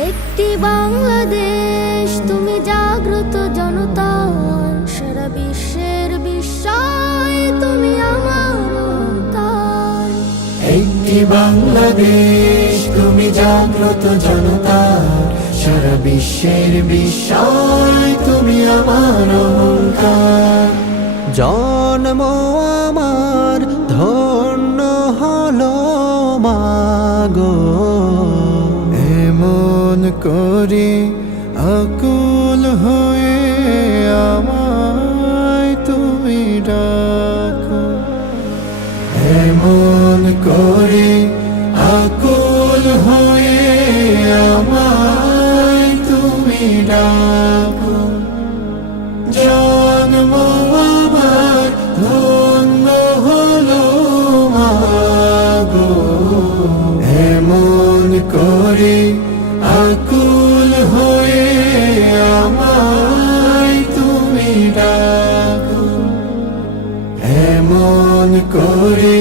একটি বাংলাদেশ তুমি জাগ্রত জনতার, সারা বিশ্বের বিস্ময় তুমি আমার অহংকার। একটি বাংলাদেশ তুমি জাগ্রত জনতার, সারা বিশ্বের বিস্ময় তুমি আমার অহংকার। জন্ম আমার ধন্য হলো মাগো, এমন করে আকুল হয়ে আমায় তুমি ডাকো, এমন করে আকুল হয়ে আমায় তুমি ডাকো। জন্ম আমার ধন্য হলো মাগো, এমন করে আকুল হয়ে আমায় তুমি ডাকো, এমন করে